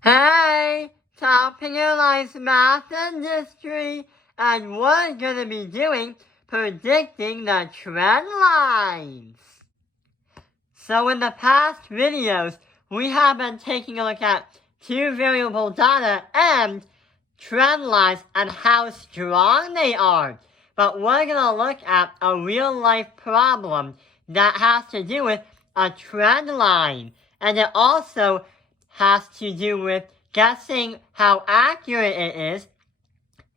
Hey, topping your life's math and history, and we're gonna be doing predicting the trend lines. So in the past videos, we have been taking a look at two variable data and trend lines and how strong they are. But we're gonna look at a real life problem that has to do with a trend line. And it also has to do with guessing how accurate it is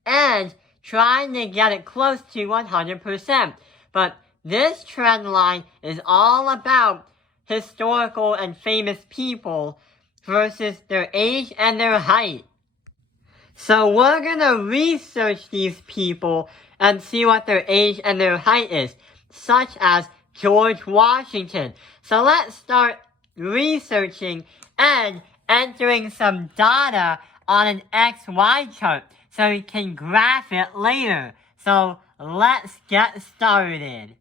and trying to get it close to 100%. But this trend line is all about historical and famous people versus their age and their height. So we're gonna research these people and see what their age and their height is, such as George Washington. So let's start researching and entering some data on an XY chart so we can graph it later. So let's get started.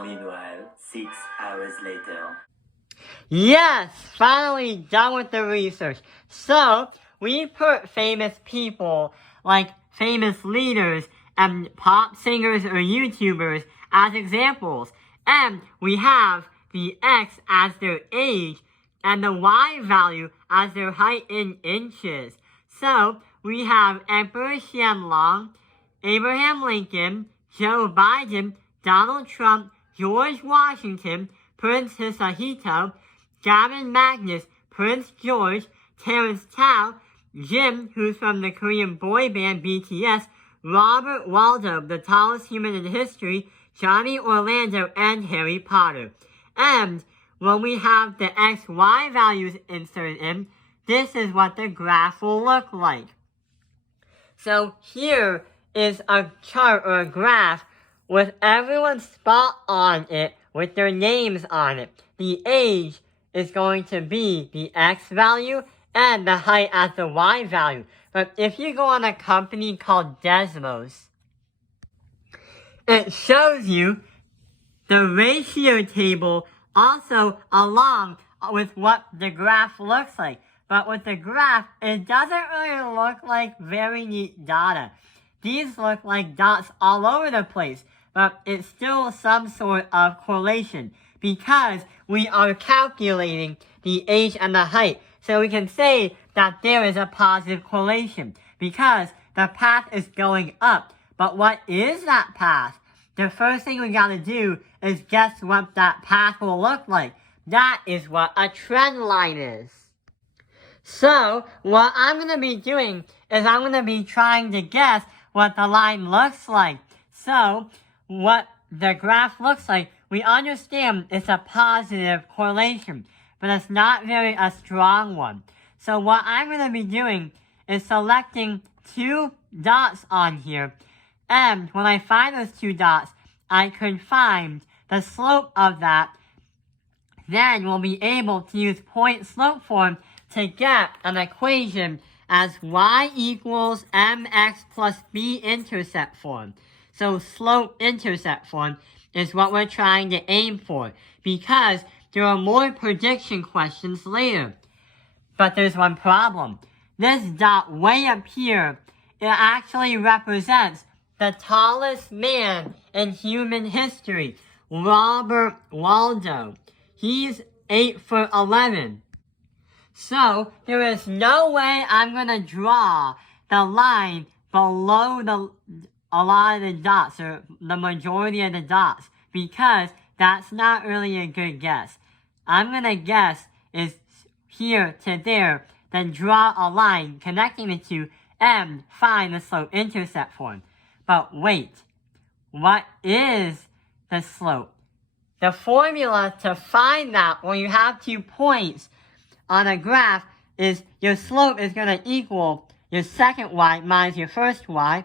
Meanwhile, 6 hours later. Yes, finally done with the research. So we put famous people, like famous leaders and pop singers or YouTubers as examples. And we have the X as their age and the Y value as their height in inches. So we have Emperor Xianlong, Abraham Lincoln, Joe Biden, Donald Trump, George Washington, Prince Hisahito, Gavin Magnus, Prince George, Terrence Tao, Jim, who's from the Korean boy band BTS, Robert Waldo, the tallest human in history, Johnny Orlando, and Harry Potter. And when we have the XY values inserted in, this is what the graph will look like. So here is a chart or a graph with everyone's spot on it with their names on it. The age is going to be the X value and the height as the Y value. But if you go on a company called Desmos, it shows you the ratio table also along with what the graph looks like. But with the graph, it doesn't really look like very neat data. These look like dots all over the place, but it's still some sort of correlation because we are calculating the age and the height. So we can say that there is a positive correlation because the path is going up. But what is that path? The first thing we gotta do is guess what that path will look like. That is what a trend line is. So what I'm gonna be doing is I'm gonna be trying to guess what the line looks like. So what the graph looks like, we understand it's a positive correlation, but it's not very a strong one. So what I'm going to be doing is selecting two dots on here, and when I find those two dots, I can find the slope of that. Then we'll be able to use point slope form to get an equation as y equals mx plus b intercept form. So slope-intercept form is what we're trying to aim for because there are more prediction questions later. But there's one problem. This dot way up here, it actually represents the tallest man in human history, Robert Waldo. He's 8'11". So there is no way I'm going to draw the line below a lot of the dots, or the majority of the dots, because that's not really a good guess. I'm gonna guess is here to there, then draw a line connecting the two, and find the slope-intercept form. But wait, what is the slope? The formula to find that when you have 2 points on a graph is your slope is gonna equal your second y minus your first y.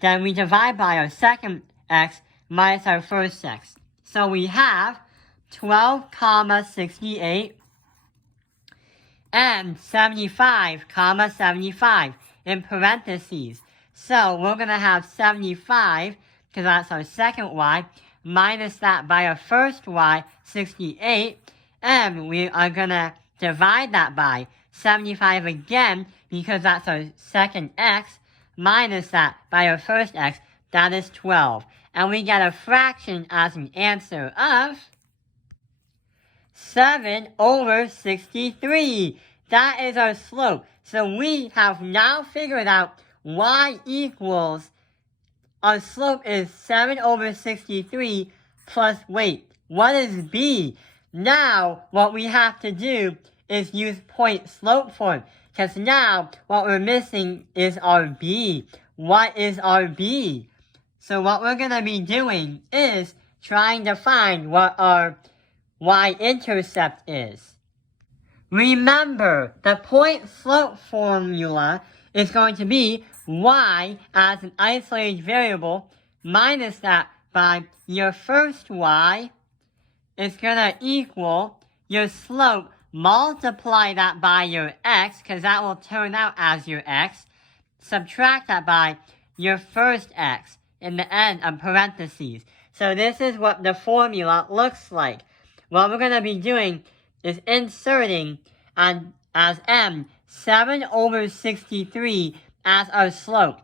Then we divide by our second x minus our first x. So we have 12, 68 and 75, 75 in parentheses. So we're going to have 75, because that's our second y, minus that by our first y, 68, And we are going to divide that by 75 again, because that's our second x, minus that by our first x, that is 12. And we get a fraction as an answer of 7/63. That is our slope. So we have now figured out y equals, our slope is 7/63 plus, wait, what is b? Now, what we have to do is use point slope form, because now what we're missing is our b. What is our b? So what we're going to be doing is trying to find what our y-intercept is. Remember, the point slope formula is going to be y as an isolated variable minus that by your first y is going to equal your slope, multiply that by your x, because that will turn out as your x, subtract that by your first x in the end of parentheses. So this is what the formula looks like. What we're going to be doing is inserting as m 7/63 as our slope.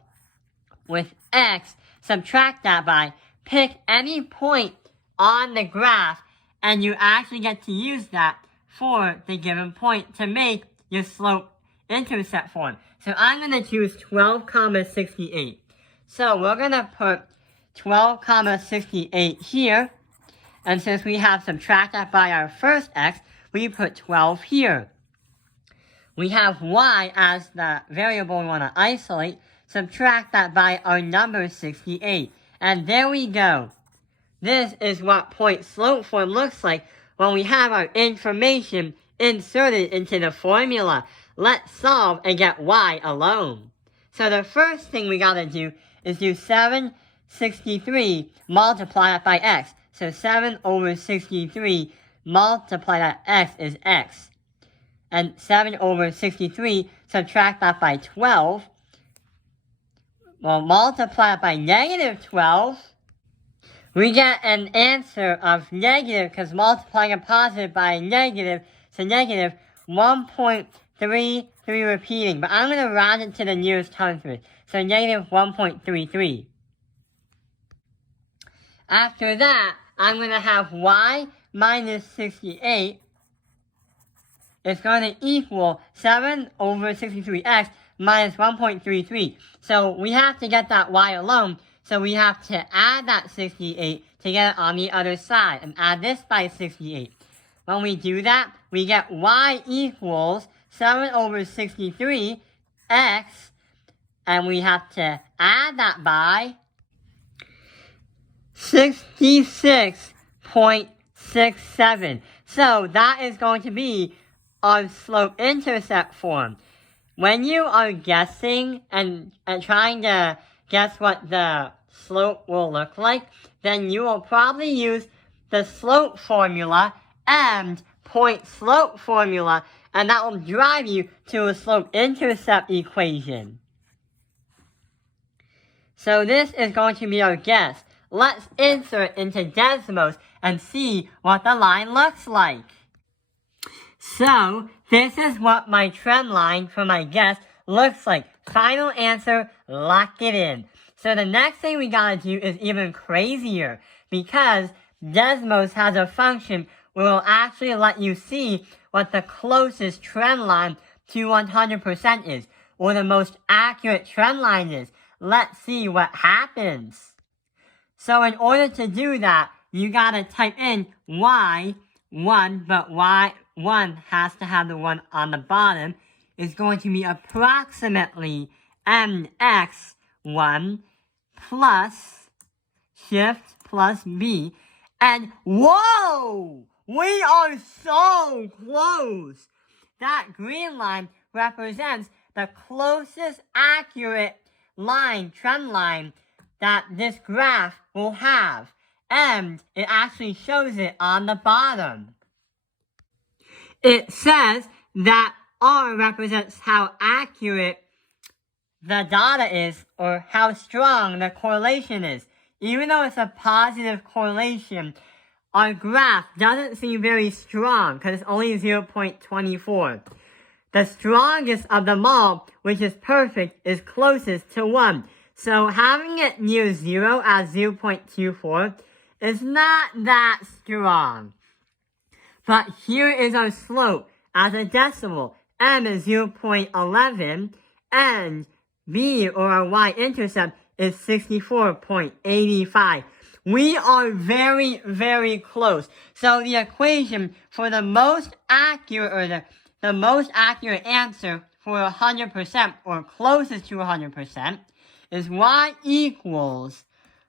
With x, subtract that by, pick any point on the graph, and you actually get to use that for the given point to make your slope intercept form. So I'm going to choose 12,68. So we're going to put 12,68 here. And since we have subtract that by our first x, we put 12 here. We have y as the variable we want to isolate. Subtract that by our number 68. And there we go. This is what point slope form looks like when we have our information inserted into the formula. Let's solve and get y alone. So the first thing we gotta do is do 7/63 multiply that by x. So 7/63 multiply that x is x. And 7/63 subtract that by 12. Well, multiply it by -12. We get an answer of negative, because multiplying a positive by a negative, so negative 1.33 repeating. But I'm going to round it to the nearest hundred, so negative 1.33. After that, I'm going to have y minus 68 is going to equal 7/63x minus 1.33. So we have to get that y alone. So we have to add that 68 to get it on the other side, and add this by 68. When we do that, we get y equals 7/63x, and we have to add that by 66.67. So that is going to be our slope-intercept form. When you are guessing and trying to guess what the slope will look like, then you will probably use the slope formula and point slope formula, and that will drive you to a slope-intercept equation. So this is going to be our guess. Let's insert into Desmos and see what the line looks like. So this is what my trend line for my guess looks like. Final answer, lock it in. So the next thing we gotta do is even crazier, because Desmos has a function where it will actually let you see what the closest trend line to 100% is, or the most accurate trend line is. Let's see what happens. So in order to do that, you gotta type in y1, but y1 has to have the 1 on the bottom, is going to be approximately mx1 plus shift plus b, and whoa! We are so close! That green line represents the closest accurate line, trend line, that this graph will have, and it actually shows it on the bottom. It says that R represents how accurate the data is, or how strong the correlation is. Even though it's a positive correlation, our graph doesn't seem very strong because it's only 0.24. The strongest of them all, which is perfect, is closest to 1. So having it near 0 as 0.24 is not that strong. But here is our slope as a decimal. M is 0.11 and B, or our y-intercept, is 64.85. We are very, very close. So the equation for the most accurate, or the most accurate answer for 100% or closest to 100% is y equals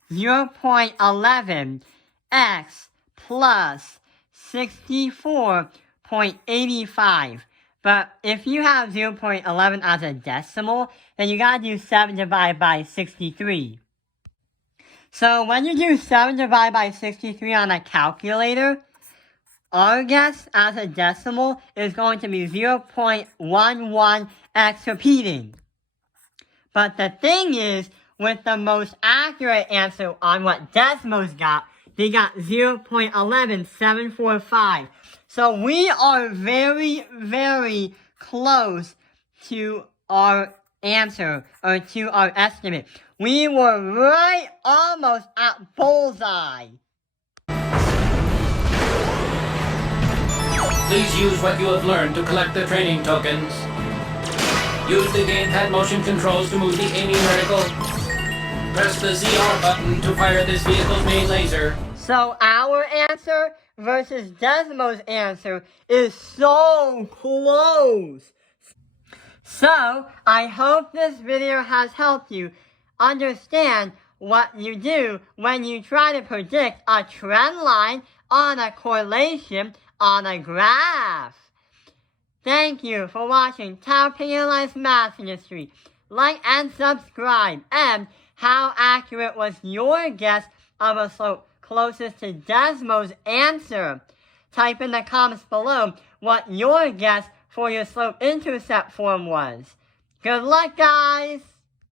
0.11 x plus 64.85. But if you have 0.11 as a decimal, then you gotta do 7 divided by 63. So when you do 7 divided by 63 on a calculator, our guess as a decimal is going to be 0.11x repeating. But the thing is, with the most accurate answer on what Desmos got, they got 0.11745. So we are very, very close to our answer, or to our estimate. We were right almost at bullseye. Please use what you have learned to collect the training tokens. Use the gamepad motion controls to move the aiming reticle. Press the ZR button to fire this vehicle's main laser. So our answer versus Desmos' answer is so close. So I hope this video has helped you understand what you do when you try to predict a trend line on a correlation on a graph. Thank you for watching Top Analyzed Math Industry. Like and subscribe. And how accurate was your guess of a slope closest to Desmos' answer? Type in the comments below what your guess for your slope-intercept form was. Good luck, guys!